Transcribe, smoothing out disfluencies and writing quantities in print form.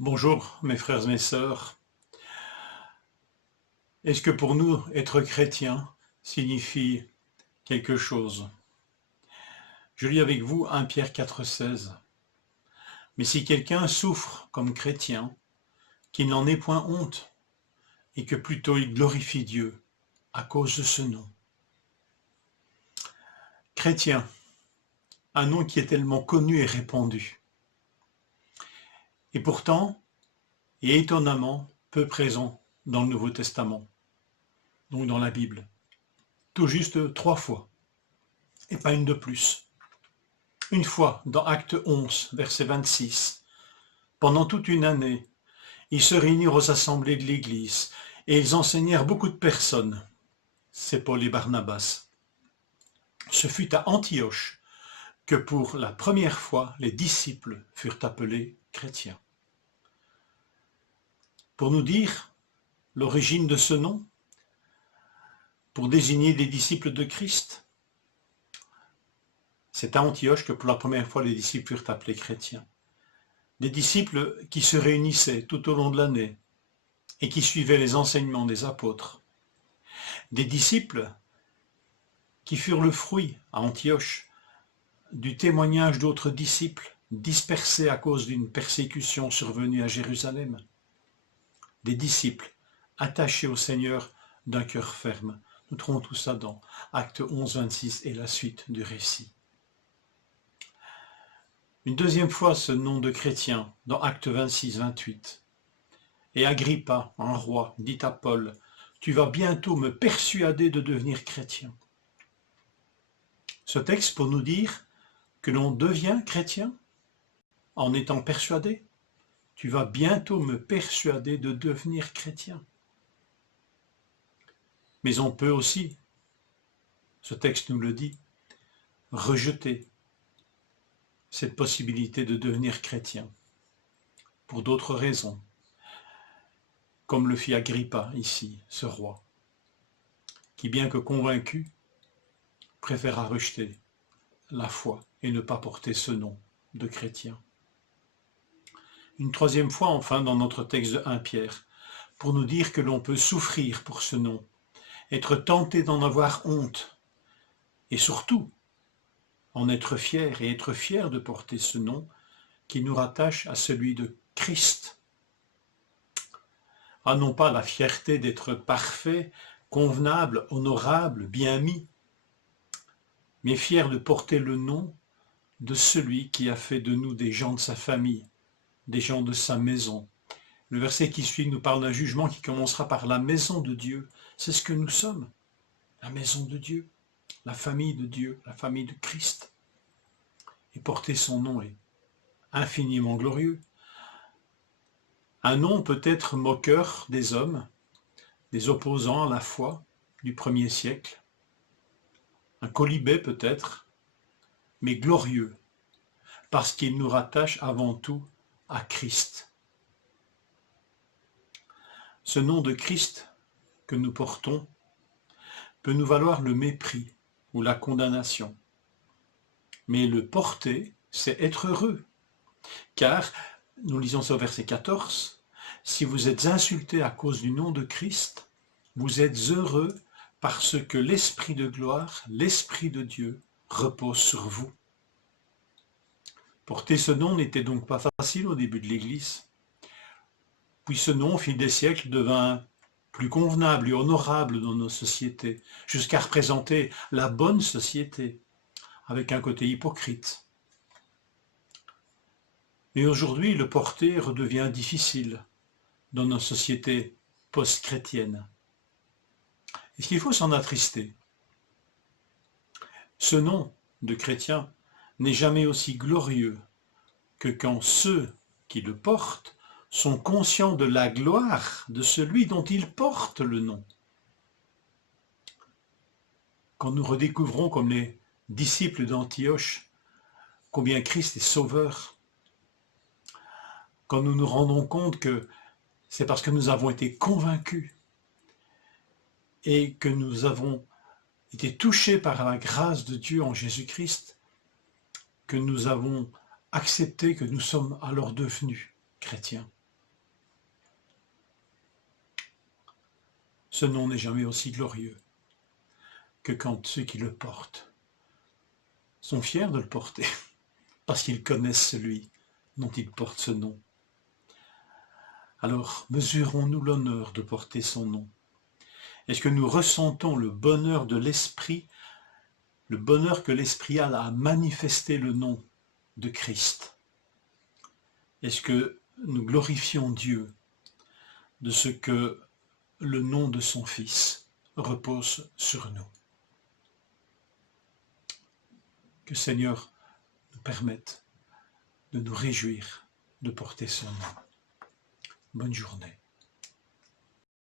Bonjour mes frères et mes sœurs. Est-ce que pour nous, être chrétien signifie quelque chose? Je lis avec vous 1 Pierre 4,16. Mais si quelqu'un souffre comme chrétien, qu'il n'en ait point honte, et que plutôt il glorifie Dieu à cause de ce nom. Chrétien, un nom qui est tellement connu et répandu. Et pourtant, et étonnamment, peu présent dans le Nouveau Testament, donc dans la Bible. Tout juste 3 fois, et pas une de plus. Une fois, dans Acte 11, verset 26, pendant toute une année, ils se réunirent aux assemblées de l'Église et ils enseignèrent beaucoup de personnes. C'est Paul et Barnabas. Ce fut à Antioche que pour la première fois les disciples furent appelés chrétiens. Pour nous dire l'origine de ce nom, pour désigner des disciples de Christ, c'est à Antioche que pour la première fois les disciples furent appelés chrétiens. Des disciples qui se réunissaient tout au long de l'année et qui suivaient les enseignements des apôtres. Des disciples qui furent le fruit, à Antioche, du témoignage d'autres disciples dispersés à cause d'une persécution survenue à Jérusalem. Des disciples attachés au Seigneur d'un cœur ferme. Nous trouvons tout ça dans Acte 11, 26 et la suite du récit. Une deuxième fois ce nom de chrétien dans Acte 26, 28. Et Agrippa, un roi, dit à Paul, « Tu vas bientôt me persuader de devenir chrétien. » Ce texte pour nous dire que l'on devient chrétien en étant persuadé. Tu vas bientôt me persuader de devenir chrétien. Mais on peut aussi, ce texte nous le dit, rejeter cette possibilité de devenir chrétien pour d'autres raisons, comme le fit Agrippa ici, ce roi, qui bien que convaincu, préféra rejeter la foi et ne pas porter ce nom de chrétien. Une troisième fois enfin dans notre texte de 1 Pierre, pour nous dire que l'on peut souffrir pour ce nom, être tenté d'en avoir honte, et surtout en être fier et être fier de porter ce nom qui nous rattache à celui de Christ. Ah, non pas la fierté d'être parfait, convenable, honorable, bien mis, mais fier de porter le nom de celui qui a fait de nous des gens de sa famille, des gens de sa maison. Le verset qui suit nous parle d'un jugement qui commencera par la maison de Dieu. C'est ce que nous sommes, la maison de Dieu, la famille de Dieu, la famille de Christ. Et porter son nom est infiniment glorieux. Un nom peut être moqueur des hommes, des opposants à la foi du 1er siècle, un colibet peut-être, mais glorieux, parce qu'il nous rattache avant tout à Christ. Ce nom de Christ que nous portons peut nous valoir le mépris ou la condamnation. Mais le porter, c'est être heureux. Car, nous lisons ça au verset 14, si vous êtes insultés à cause du nom de Christ, vous êtes heureux parce que l'Esprit de gloire, l'Esprit de Dieu, repose sur vous. Porter ce nom n'était donc pas facile au début de l'Église. Puis ce nom, au fil des siècles, devint plus convenable et honorable dans nos sociétés, jusqu'à représenter la bonne société, avec un côté hypocrite. Mais aujourd'hui, le porter redevient difficile dans nos sociétés post-chrétiennes. Est-ce qu'il faut s'en attrister? Ce nom de chrétien n'est jamais aussi glorieux que quand ceux qui le portent sont conscients de la gloire de celui dont ils portent le nom. Quand nous redécouvrons, comme les disciples d'Antioche, combien Christ est sauveur, quand nous nous rendons compte que c'est parce que nous avons été convaincus et que nous avons été touchés par la grâce de Dieu en Jésus-Christ, que nous avons accepté que nous sommes alors devenus chrétiens. ce nom n'est jamais aussi glorieux que quand ceux qui le portent sont fiers de le porter, parce qu'ils connaissent celui dont ils portent ce nom. Alors, mesurons-nous l'honneur de porter son nom? Est-ce que nous ressentons le bonheur de l'Esprit, le bonheur que l'Esprit a à manifester le nom de Christ? Est-ce que nous glorifions Dieu de ce que le nom de son Fils repose sur nous? Que Seigneur nous permette de nous réjouir de porter son nom. Bonne journée.